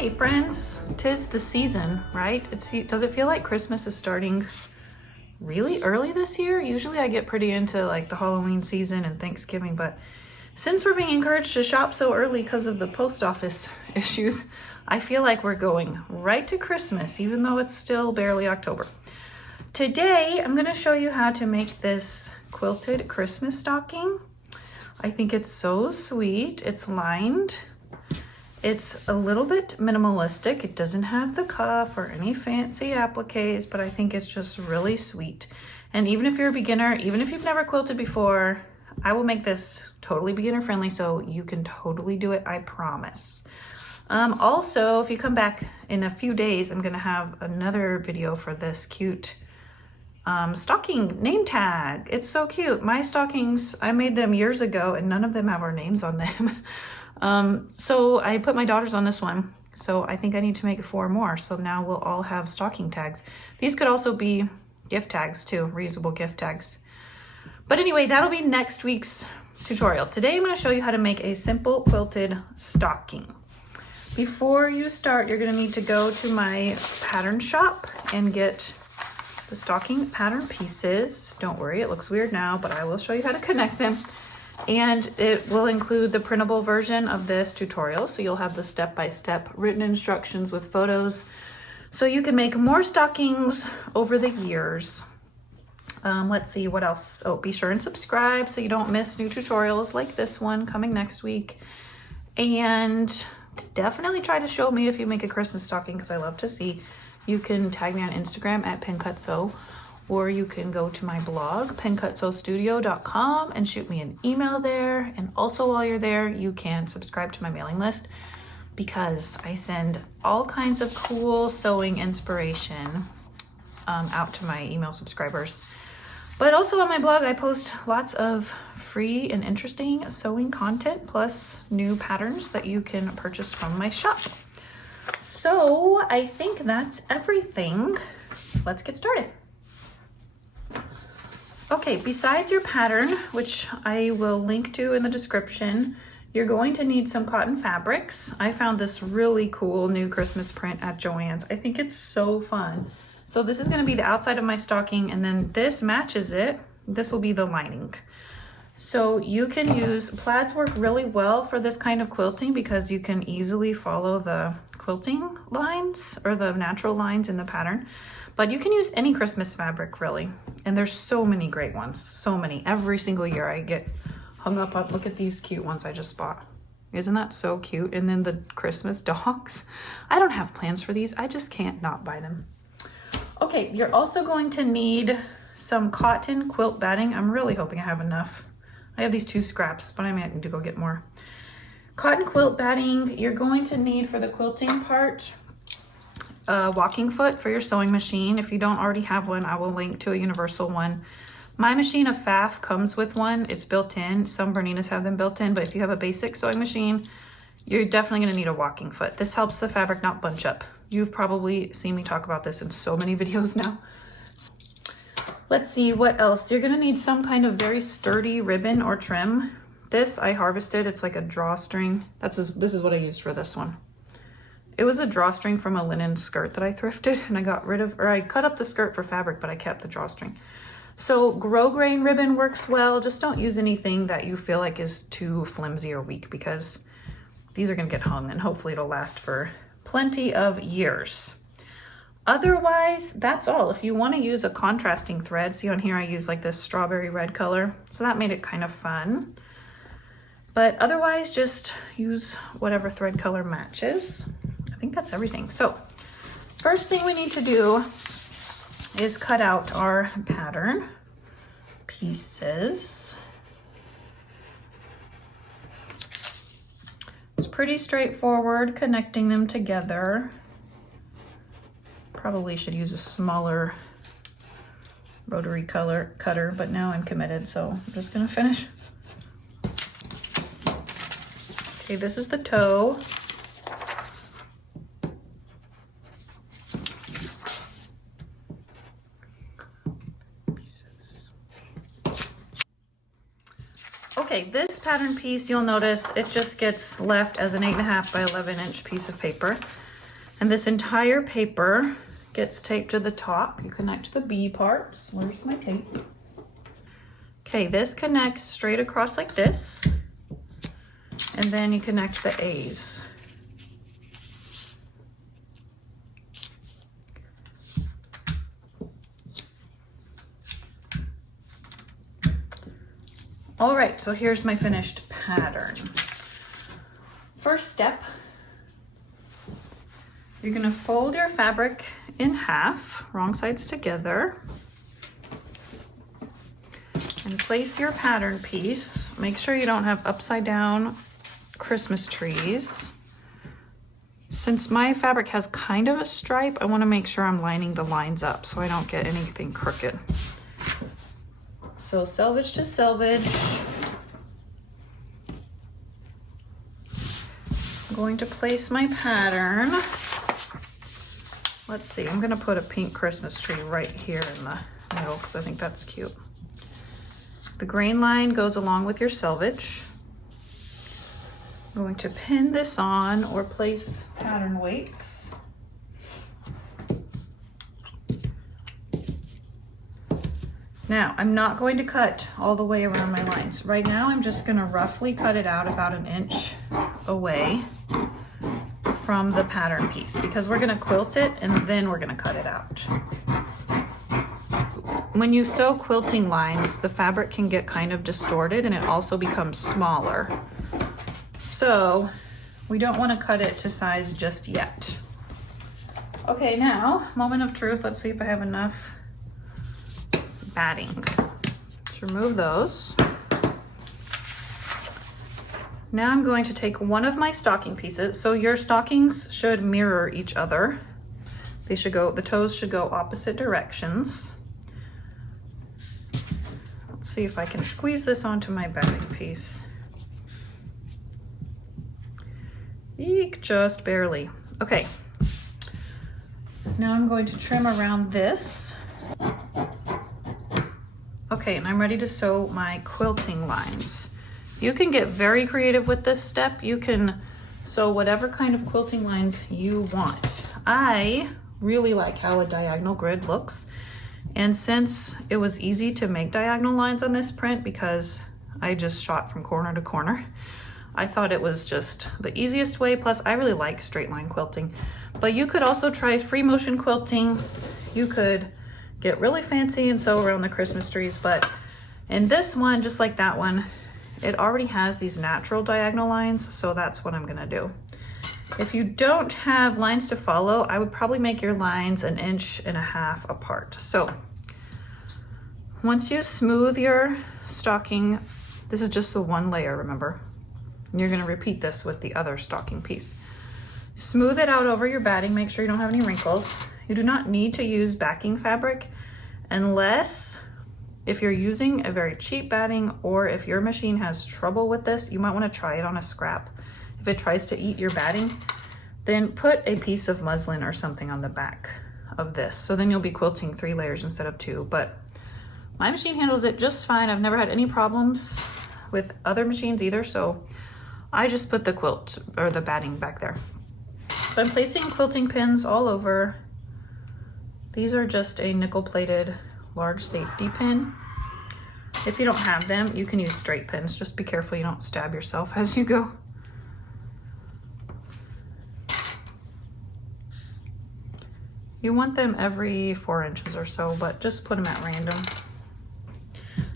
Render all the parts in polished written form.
Hey friends, 'tis the season, right? Does it feel like Christmas is starting really early this year? Usually I get pretty into like the Halloween season and Thanksgiving, but since we're being encouraged to shop so early because of the post office issues, I feel like we're going right to Christmas, even though it's still barely October. Today, I'm gonna show you how to make this quilted Christmas stocking. I think it's so sweet. It's lined. It's a little bit minimalistic. It doesn't have the cuff or any fancy appliques, but I think it's just really sweet. And even if you're a beginner, even if you've never quilted before, I will make this totally beginner friendly so you can totally do it, I promise. Also, if you come back in a few days, I'm gonna have another video for this cute stocking name tag. It's so cute. My stockings, I made them years ago and none of them have our names on them. So I put my daughters on this one. So I think I need to make 4 more. So now we'll all have stocking tags. These could also be gift tags too, reusable gift tags. But anyway, that'll be next week's tutorial. Today I'm going to show you how to make a simple quilted stocking. Before you start, you're going to need to go to my pattern shop and get the stocking pattern pieces. Don't worry, it looks weird now, but I will show you how to connect them. And it will include the printable version of this tutorial. So you'll have the step-by-step written instructions with photos. So you can make more stockings over the years. Let's see what else. Oh, be sure and subscribe so you don't miss new tutorials like this one coming next week. And definitely try to show me if you make a Christmas stocking because I love to see. You can tag me on Instagram at pincutsew. Or you can go to my blog, pincutsewstudio.com, and shoot me an email there. And also while you're there, you can subscribe to my mailing list because I send all kinds of cool sewing inspiration out to my email subscribers. But also on my blog, I post lots of free and interesting sewing content, plus new patterns that you can purchase from my shop. So I think that's everything. Let's get started. Okay, besides your pattern, which I will link to in the description, you're going to need some cotton fabrics. I found this really cool new Christmas print at Joann's. I think it's so fun. So this is going to be the outside of my stocking, and then this matches it. This will be the lining. So you can use, plaids work really well for this kind of quilting because you can easily follow the quilting lines or the natural lines in the pattern. But you can use any Christmas fabric really. And there's so many great ones, so many. Every single year I get hung up on, look at these cute ones I just bought. Isn't that so cute? And then the Christmas dogs. I don't have plans for these. I just can't not buy them. Okay, you're also going to need some cotton quilt batting. I'm really hoping I have enough. I have these 2 scraps, but I might need to go get more. Cotton quilt batting, you're going to need for the quilting part, a walking foot for your sewing machine. If you don't already have one, I will link to a universal one. My machine, a FAF, comes with one. It's built in. Some Berninas have them built in, but if you have a basic sewing machine, you're definitely gonna need a walking foot. This helps the fabric not bunch up. You've probably seen me talk about this in so many videos now. Let's see what else. You're gonna need some kind of very sturdy ribbon or trim. This I harvested. It's like a drawstring. This is what I used for this one. It was a drawstring from a linen skirt that I thrifted, and I got rid of, or I cut up the skirt for fabric, but I kept the drawstring. So grosgrain ribbon works well. Just don't use anything that you feel like is too flimsy or weak because these are gonna get hung and hopefully it'll last for plenty of years. Otherwise, that's all. If you want to use a contrasting thread, see on here I use like this strawberry red color, so that made it kind of fun. But otherwise, just use whatever thread color matches. I think that's everything. So first thing we need to do is cut out our pattern pieces. It's pretty straightforward connecting them together. Probably should use a smaller rotary cutter, but now I'm committed, so I'm just gonna finish. Okay, this is the toe. Okay, this pattern piece, you'll notice it just gets left as an 8.5 by 11 inch piece of paper. And this entire paper gets taped to the top. You connect the B parts. Where's my tape? Okay, this connects straight across like this. And then you connect the A's. All right, so here's my finished pattern. First step, you're gonna fold your fabric in half, wrong sides together, and place your pattern piece. Make sure you don't have upside down Christmas trees. Since my fabric has kind of a stripe, I wanna make sure I'm lining the lines up so I don't get anything crooked. So selvage to selvage. I'm going to place my pattern. Let's see, I'm gonna put a pink Christmas tree right here in the middle because I think that's cute. The grain line goes along with your selvage. I'm going to pin this on or place pattern weights. Now, I'm not going to cut all the way around my lines. Right now, I'm just gonna roughly cut it out about an inch away from the pattern piece because we're gonna quilt it and then we're gonna cut it out. When you sew quilting lines, the fabric can get kind of distorted and it also becomes smaller. So we don't wanna cut it to size just yet. Okay, now, moment of truth. Let's see if I have enough batting. Let's remove those. Now I'm going to take one of my stocking pieces. So your stockings should mirror each other. They should go, the toes should go opposite directions. Let's see if I can squeeze this onto my batting piece. Eek, just barely. Okay. Now I'm going to trim around this. Okay, and I'm ready to sew my quilting lines. You can get very creative with this step. You can sew whatever kind of quilting lines you want. I really like how a diagonal grid looks. And since it was easy to make diagonal lines on this print because I just shot from corner to corner, I thought it was just the easiest way. Plus, I really like straight line quilting. But you could also try free motion quilting. You could get really fancy and sew around the Christmas trees, but in this one, just like that one, it already has these natural diagonal lines, so that's what I'm gonna do. If you don't have lines to follow, I would probably make your lines 1.5 inches apart. So once you smooth your stocking, this is just the one layer, remember? And you're gonna repeat this with the other stocking piece. Smooth it out over your batting, make sure you don't have any wrinkles. You do not need to use backing fabric unless if you're using a very cheap batting or if your machine has trouble with this, you might want to try it on a scrap. If it tries to eat your batting, then put a piece of muslin or something on the back of this. So then you'll be quilting 3 layers instead of 2, but my machine handles it just fine. I've never had any problems with other machines either, so I just put the quilt or the batting back there. So I'm placing quilting pins all over. These are just a nickel-plated large safety pin. If you don't have them, you can use straight pins. Just be careful you don't stab yourself as you go. You want them every 4 inches or so, but just put them at random.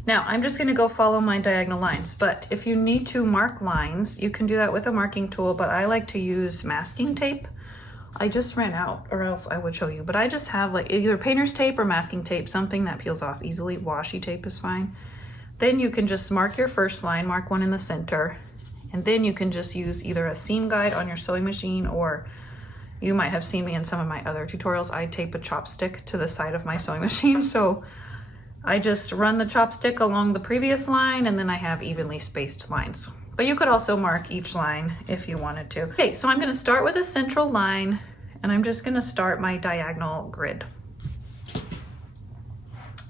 Now, I'm just gonna go follow my diagonal lines, but if you need to mark lines, you can do that with a marking tool, but I like to use masking tape. I just ran out, or else I would show you, but I just have like either painter's tape or masking tape, something that peels off easily. Washi tape is fine. Then you can just mark your first line, mark one in the center, and then you can just use either a seam guide on your sewing machine, or you might have seen me in some of my other tutorials, I tape a chopstick to the side of my sewing machine. So I just run the chopstick along the previous line, and then I have evenly spaced lines. But you could also mark each line if you wanted to. Okay, so I'm gonna start with a central line, and I'm just gonna start my diagonal grid.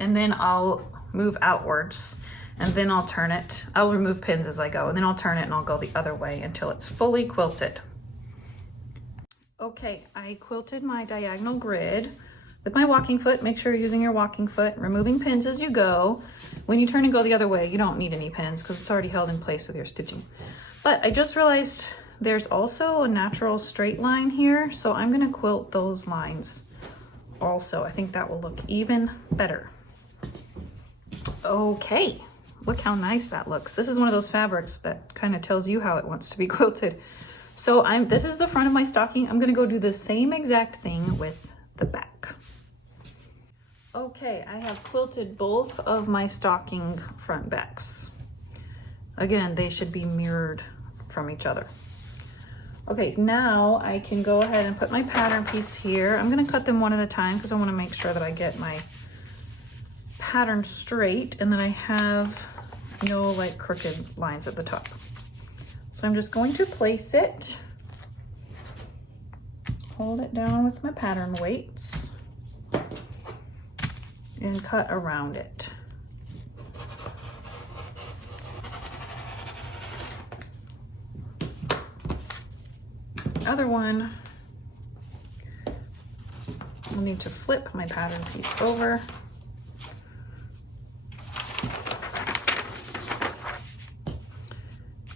And then I'll move outwards, and then I'll turn it. I'll remove pins as I go, and then I'll turn it and I'll go the other way until it's fully quilted. Okay, I quilted my diagonal grid with my walking foot. Make sure you're using your walking foot, removing pins as you go. When you turn and go the other way, you don't need any pins because it's already held in place with your stitching. But I just realized there's also a natural straight line here, so I'm gonna quilt those lines also. I think that will look even better. Okay, look how nice that looks. This is one of those fabrics that kind of tells you how it wants to be quilted. So this is the front of my stocking. I'm gonna go do the same exact thing with the back. Okay, I have quilted both of my stocking front backs. Again, they should be mirrored from each other. Okay, now I can go ahead and put my pattern piece here. I'm gonna cut them one at a time because I wanna make sure that I get my pattern straight and then I have no like crooked lines at the top. So I'm just going to place it, hold it down with my pattern weights, and cut around it. Other one, I'll need to flip my pattern piece over.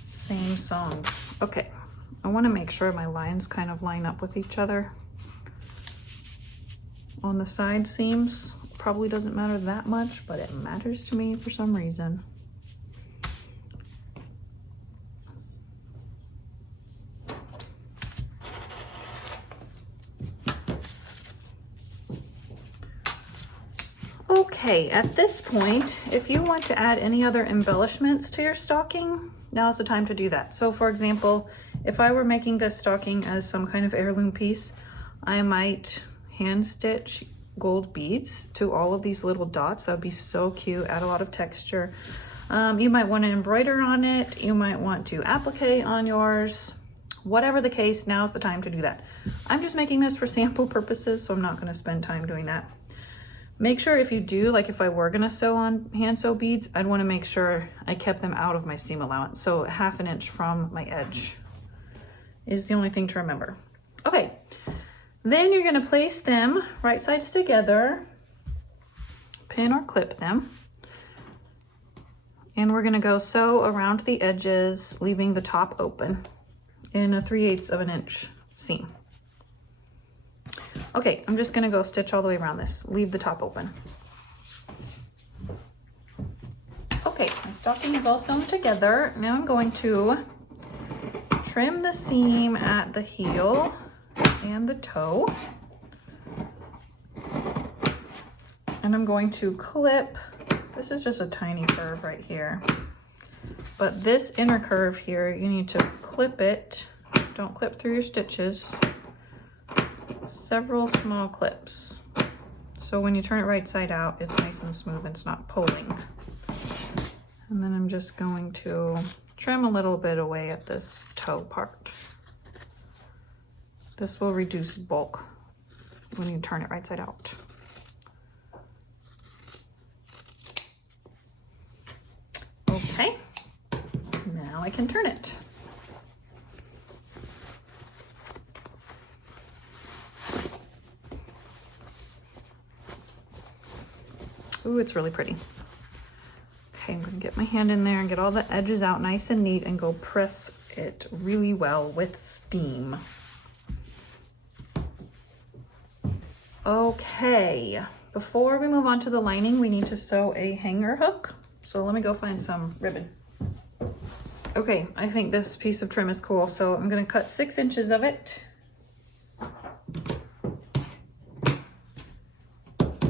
Same song. Okay, I want to make sure my lines kind of line up with each other. On the side seams, probably doesn't matter that much, but it matters to me for some reason. Okay, at this point, if you want to add any other embellishments to your stocking, now's the time to do that. So for example, if I were making this stocking as some kind of heirloom piece, I might hand stitch gold beads to all of these little dots. That would be so cute, add a lot of texture. You might want to embroider on it. You might want to applique on yours. Whatever the case, now's the time to do that. I'm just making this for sample purposes, so I'm not going to spend time doing that. Make sure if you do, like if I were gonna sew on hand sew beads, I'd wanna make sure I kept them out of my seam allowance. So 1/2 inch from my edge is the only thing to remember. Okay, then you're gonna place them right sides together, pin or clip them. And we're gonna go sew around the edges, leaving the top open in a 3/8 of an inch seam. Okay, I'm just gonna go stitch all the way around this, leave the top open. Okay, my stocking is all sewn together. Now I'm going to trim the seam at the heel and the toe. And I'm going to clip, this is just a tiny curve right here, but this inner curve here, you need to clip it. Don't clip through your stitches. Several small clips. So when you turn it right side out, it's nice and smooth and it's not pulling. And then I'm just going to trim a little bit away at this toe part. This will reduce bulk when you turn it right side out. Okay, now I can turn it. Ooh, it's really pretty. Okay, I'm gonna get my hand in there and get all the edges out nice and neat and go press it really well with steam. Okay, before we move on to the lining, we need to sew a hanger hook. So let me go find some ribbon. Okay, I think this piece of trim is cool. So I'm gonna cut 6 inches of it.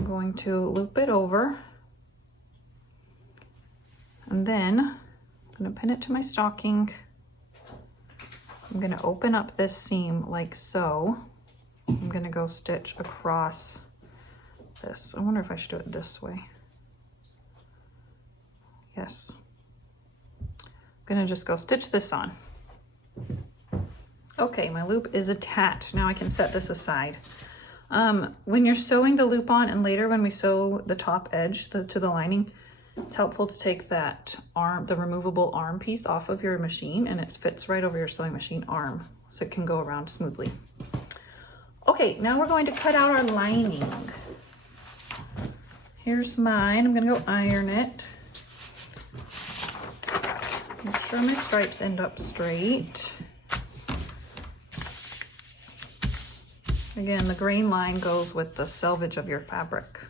Going to loop it over, and then I'm going to pin it to my stocking. I'm going to open up this seam like so. I'm going to go stitch across this. I wonder if I should do it this way. Yes. I'm going to just go stitch this on. Okay, my loop is attached. Now I can set this aside. When you're sewing the loop on and later when we sew the top edge to the lining, it's helpful to take that arm, the removable arm piece off of your machine, and it fits right over your sewing machine arm so it can go around smoothly. Okay, now we're going to cut out our lining. Here's mine. I'm gonna go iron it. Make sure my stripes end up straight. Again, the grain line goes with the selvage of your fabric.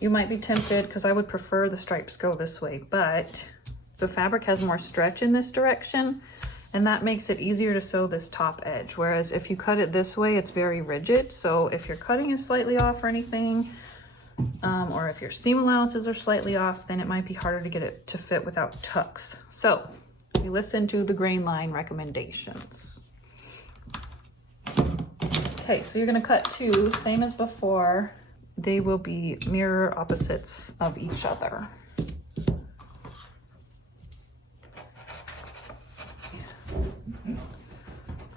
You might be tempted, because I would prefer the stripes go this way, but the fabric has more stretch in this direction, and that makes it easier to sew this top edge. Whereas if you cut it this way, it's very rigid. So if your cutting is slightly off or anything, or if your seam allowances are slightly off, then it might be harder to get it to fit without tucks. So you listen to the grain line recommendations. Okay, so you're gonna cut two, same as before. They will be mirror opposites of each other.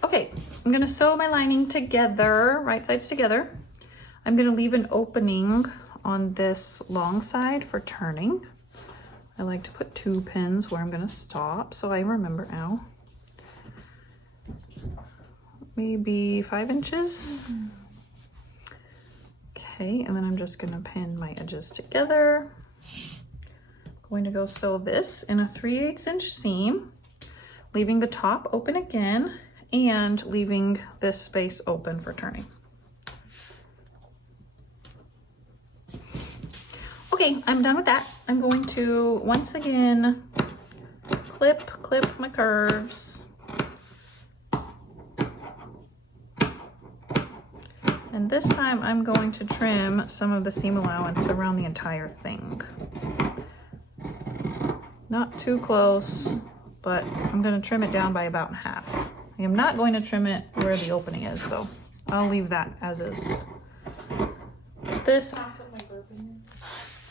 Okay, I'm gonna sew my lining together, right sides together. I'm gonna leave an opening on this long side for turning. I like to put 2 pins where I'm gonna stop, so I remember now. Maybe 5 inches. Okay, and then I'm just gonna pin my edges together. Going to go sew this in a 3/8 inch seam, leaving the top open again and leaving this space open for turning. Okay, I'm done with that. I'm going to once again clip my curves. And this time I'm going to trim some of the seam allowance around the entire thing. Not too close, but I'm going to trim it down by about half. I am not going to trim it where the opening is though. I'll leave that as is. This,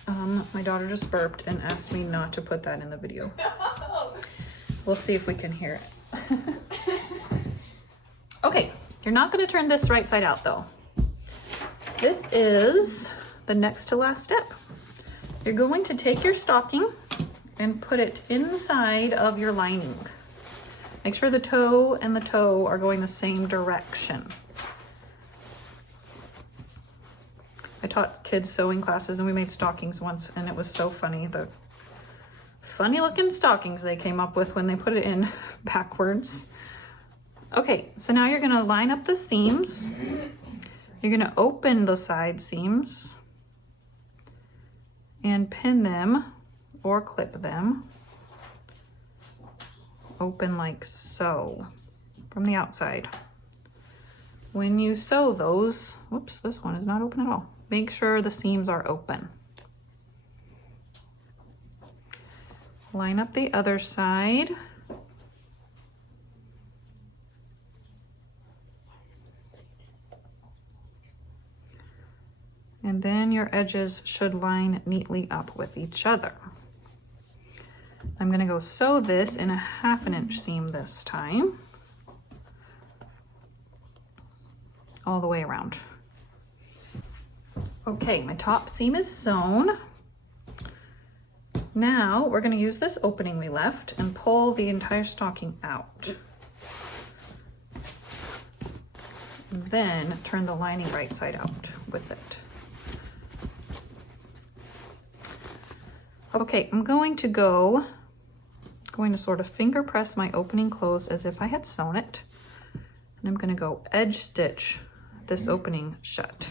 my daughter just burped and asked me not to put that in the video. We'll see if we can hear it. Okay, you're not going to turn this right side out though. This is the next to last step. You're going to take your stocking and put it inside of your lining. Make sure the toe and the toe are going the same direction. I taught kids sewing classes and we made stockings once, and it was so funny. The funny looking stockings they came up with when they put it in backwards. Okay, so now you're gonna line up the seams. You're gonna open the side seams and pin them or clip them. Open like so from the outside. When you sew those, whoops, this one is not open at all. Make sure the seams are open. Line up the other side. And then your edges should line neatly up with each other. I'm gonna go sew this in a 1/2 inch seam this time. All the way around. Okay, my top seam is sewn. Now we're gonna use this opening we left and pull the entire stocking out. Then turn the lining right side out with it. Okay, I'm going to sort of finger press my opening closed as if I had sewn it. And I'm gonna go edge stitch this opening shut.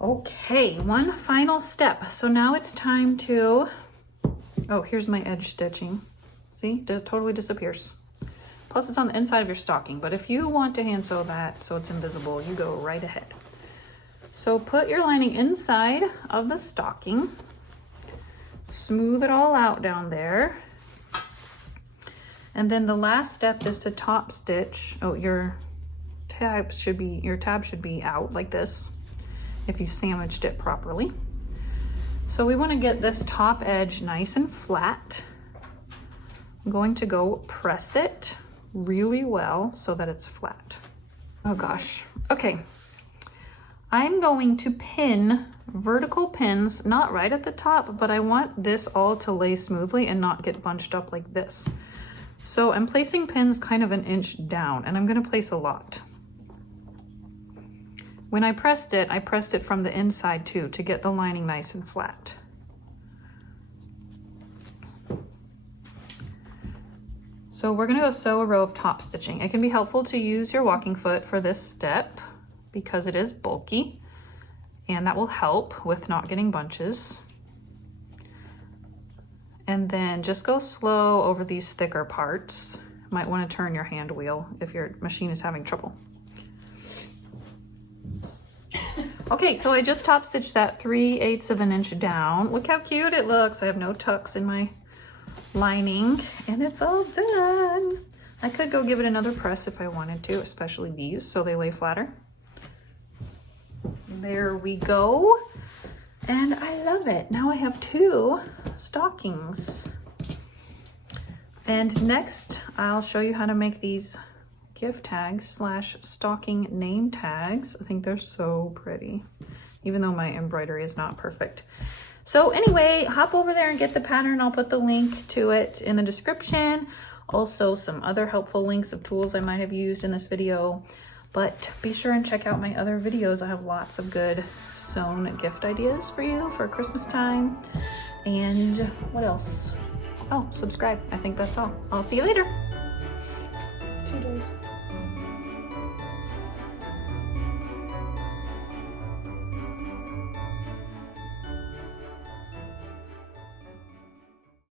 Okay, one final step. So now it's time to, oh, here's my edge stitching. See, it totally disappears. Plus it's on the inside of your stocking, but if you want to hand sew that so it's invisible, you go right ahead. So put your lining inside of the stocking. Smooth it all out down there. And then the last step is to top stitch. Oh, your tab should be out like this if you sandwiched it properly. So we want to get this top edge nice and flat. I'm going to go press it really well so that it's flat. Oh gosh. Okay. I'm going to pin vertical pins, not right at the top, but I want this all to lay smoothly and not get bunched up like this. So I'm placing pins kind of an inch down, and I'm gonna place a lot. When I pressed it from the inside too, to get the lining nice and flat. So we're gonna go sew a row of top stitching. It can be helpful to use your walking foot for this step because it is bulky, and that will help with not getting bunches. And then just go slow over these thicker parts. Might want to turn your hand wheel if your machine is having trouble. Okay, so I just top stitched that 3/8 of an inch down. Look how cute it looks. I have no tucks in my lining, and it's all done. I could go give it another press if I wanted to, especially these, so they lay flatter. There we go. And I love it. Now I have 2 stockings. And next, I'll show you how to make these gift tags / stocking name tags. I think they're so pretty, even though my embroidery is not perfect. So anyway, hop over there and get the pattern. I'll put the link to it in the description. Also, some other helpful links of tools I might have used in this video. But be sure and check out my other videos. I have lots of good sewn gift ideas for you for Christmas time. And what else? Oh, subscribe. I think that's all. I'll see you later. Toodles.